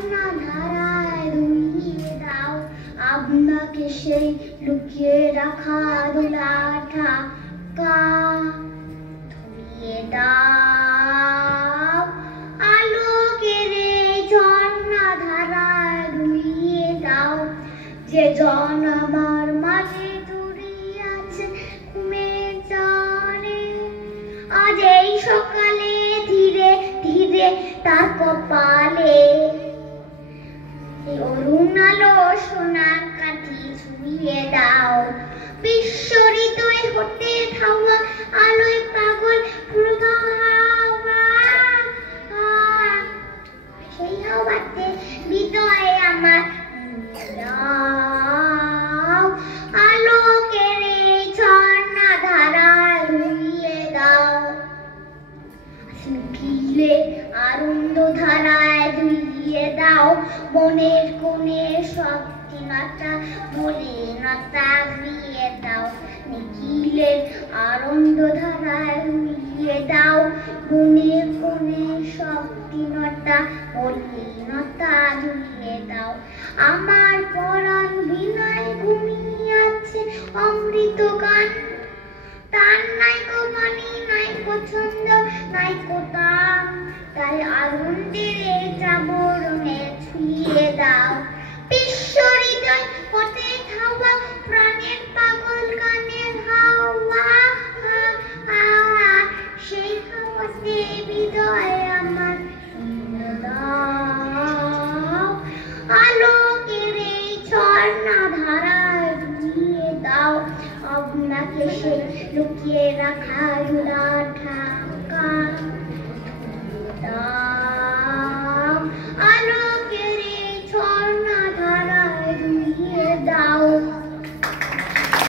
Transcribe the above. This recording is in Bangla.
ঝর্ণা ধারায় ধুইয়ে দাও আপনাকে সেই লুকিয়ে রাখা দোলাটা ধুইয়ে দাও আলোকের এই ঝর্ণা ধারায় ধুইয়ে দাও যে জন আমার মাঝে জড়িয়ে আছে ঘুমের জলে আজ এই সকালে ধীরে ধীরে তার কপালে অরুণ আলো সোনার কাঠি ছুঁয়ে দাও বিশ্ব হৃদয় হতে থাওয়া আলোয় পাগল সেই হাওয়াতে হৃদয় আমার আলোকের এই ঝর্ণা ধারায় ধুইয়ে দাও নিখিলে আনন্দ ধারায় ধুইয়ে দাও মনের কোণে সব দিনটা মলিনতা ধুইয়ে দাও নিখিলের আনন্দ ধারায় ধুইয়ে দাও মনের কোণে সব দিনটা মলিনতা ধুইয়ে দাও আমার পরাণ বিনয় ঘুমিয়ে আছে অমৃত গান তার নাইকো মানি নাইকো ছন্দ নাইকো তান তাই আনন্দের এই জাগরণে ছুঁয়ে দাও বিশ্ব হৃদয় হতে থাওয়া প্রাণের পাগল গানের হাওয়া সেই হাওয়াতে হৃদয় আমার দাও আলোকের এই ঝর্ণা ধারায় ধুইয়ে দাও আপনাকে সে লুকিয়ে রাখা দোলাটা